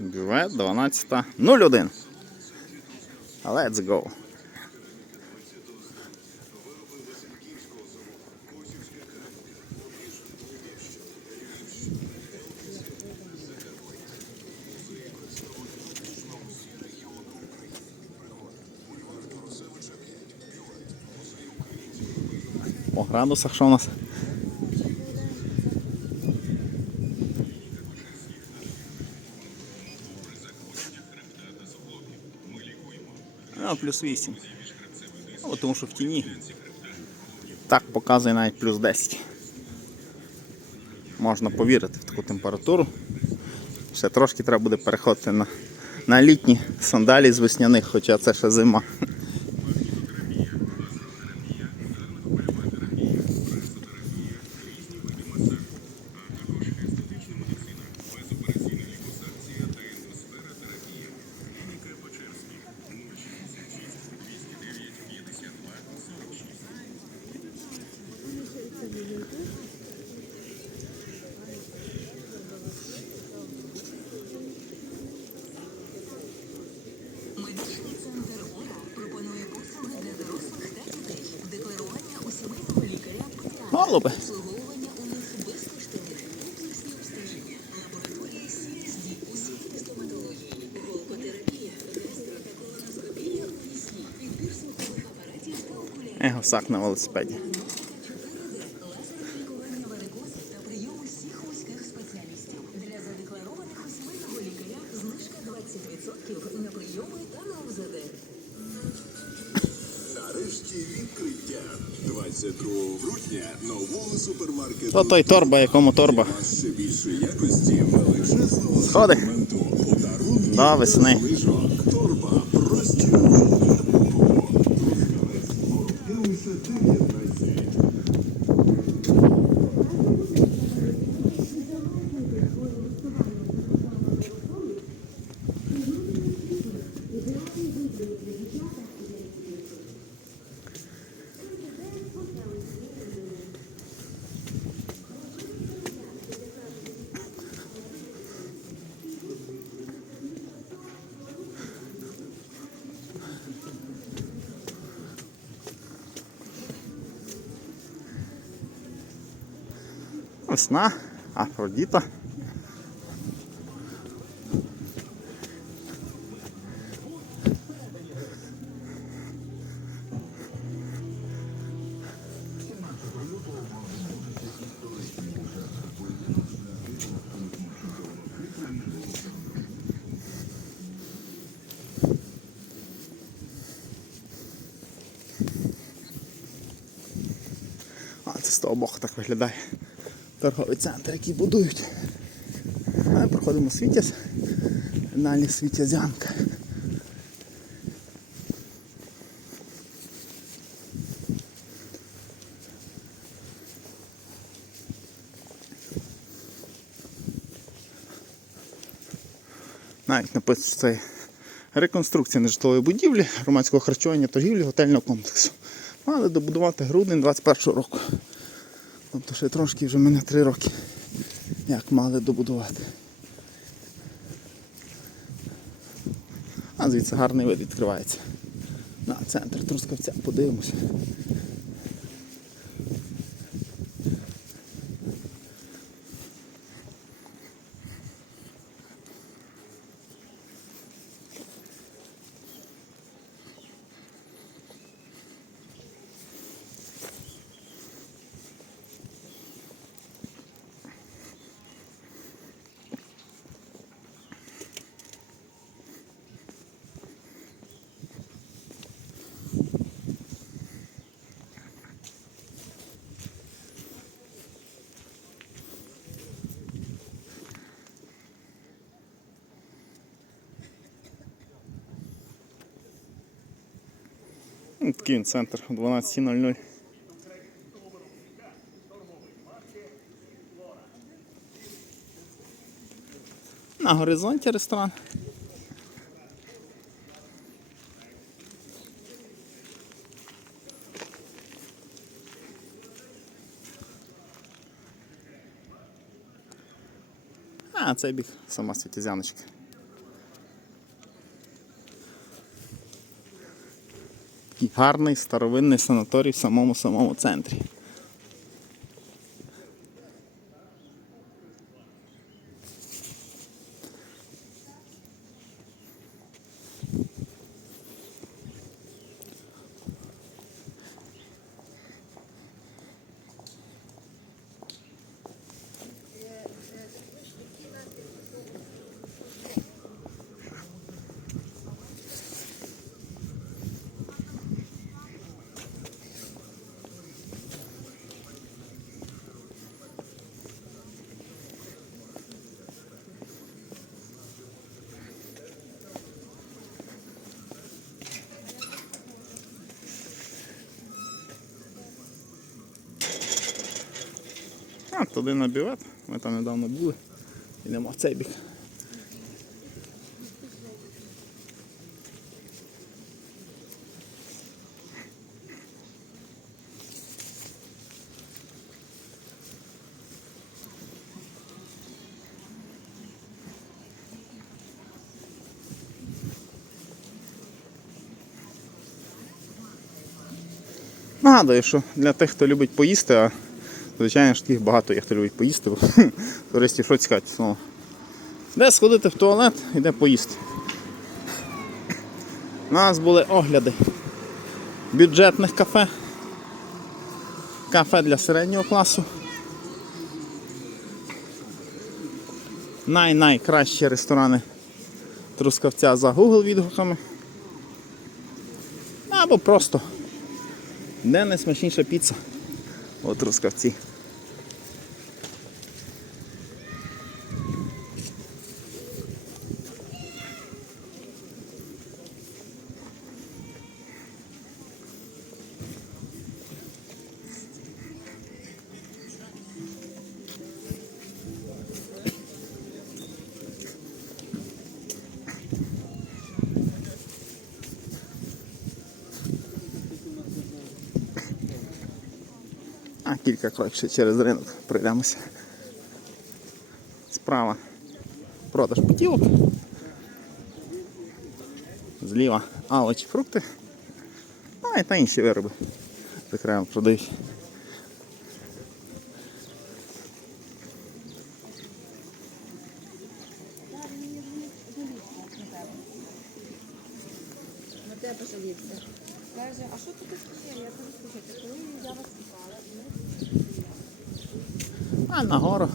Бювет 12.01. Let's go. По градусах що у нас? А, плюс 8. Ну, тому що в тіні. Так показує навіть плюс 10. Можна повірити в таку температуру. Ще трошки треба буде переходити на, на літні сандалі з весняних, хоча це ще зима. Окулярів. би. гусак на велосипеді. То той торба, якому торба. Сходи. До весни. Торба розчарування Весна, Афродіта. А, це з того боку так виглядає. Торговий центр, який будують. А проходимо Світязь. Далі Світязянка. Навіть написано, це реконструкція нежитлової будівлі, громадського харчування, торгівлі, готельного комплексу. Мали добудувати грудень 21 року. Тобто ще трошки вже мене три роки. Як мали добудувати. А звідси гарний вид відкривається. На центр Трускавця, подивимося. Він центр о 12.00. На горизонті ресторан. А, цей бік сама світязяночка. Гарний старовинний санаторій в самому самому центрі. Туди на. Ми там недавно були. Йдемо в цей бік. Нагадую, що для тих, хто любить поїсти, а звичайно ж таких багато є, хто любить поїсти, бо туристів що цікавить знову. Де сходити в туалет і де поїсти. У нас були огляди бюджетних кафе, кафе для середнього класу. Най-найкращі ресторани Трускавця за Google відгуками. Або просто де найсмачніша піца у Трускавці. Кілька кроків через ринок пройдемося. Справа продаж путівок. Зліва овочі, фрукти. А і та інші вироби. Зокрема, продають. Каже, а що тут таке? Я кажу, слухайте, коли я вас шукала, А нагору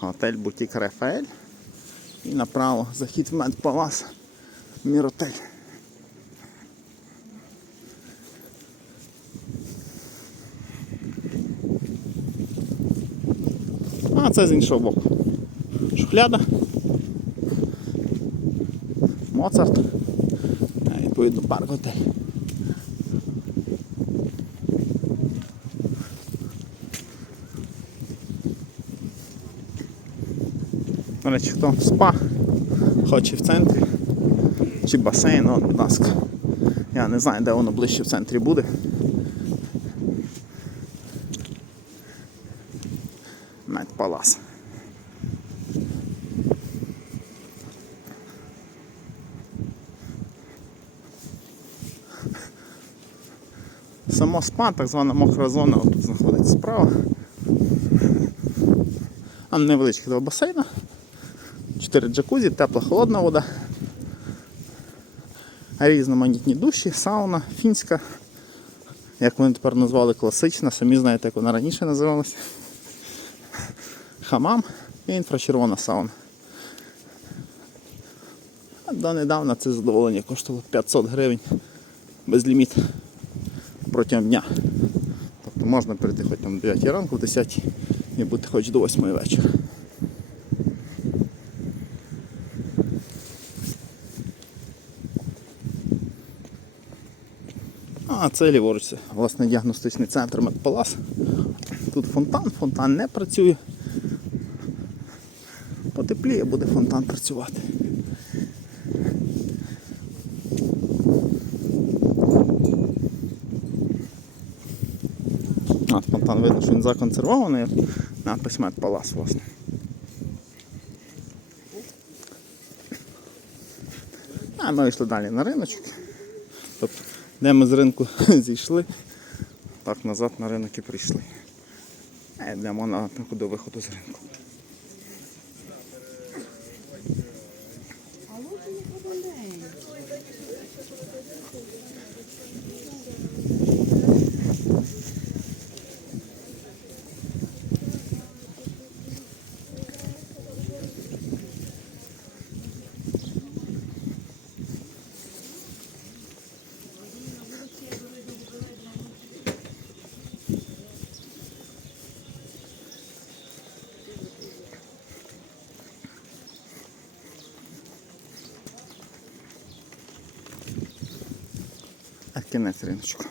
готель Бутік Рафаель. І направо захід в Медпалас Міротель. А це з іншого боку. Шухляда. Моцарт. Відповідно, парк готель. До речі, хто спа, хоче в центрі, чи басейн, от, будь ласка. Я не знаю, де воно ближче в центрі буде. Медпалас. Само спа, так звана мокра зона, тут знаходиться справа. А невеличкі два басейна. Чотири джакузі, тепла холодна вода. Різноманітні душі, сауна, фінська. Як вони тепер назвали класична, самі знаєте, як вона раніше називалася. Хамам і інфрачервона сауна. Донедавна це задоволення коштувало 500 гривень без ліміт протягом дня. Тобто можна прийти хоч там в 9 ранку, в 10 і бути хоч до 8 вечора. А це ліворуч, власне, діагностичний центр Медпалас. Тут фонтан, фонтан не працює. Потепліє, буде фонтан працювати. А, видно, що він законсервований. Надпись мед палас, власне. А ми йшли далі на риночок. Тобто Де ми з ринку зійшли, так назад на ринок і прийшли. А Йдемо на до виходу з ринку. Кінець риночку.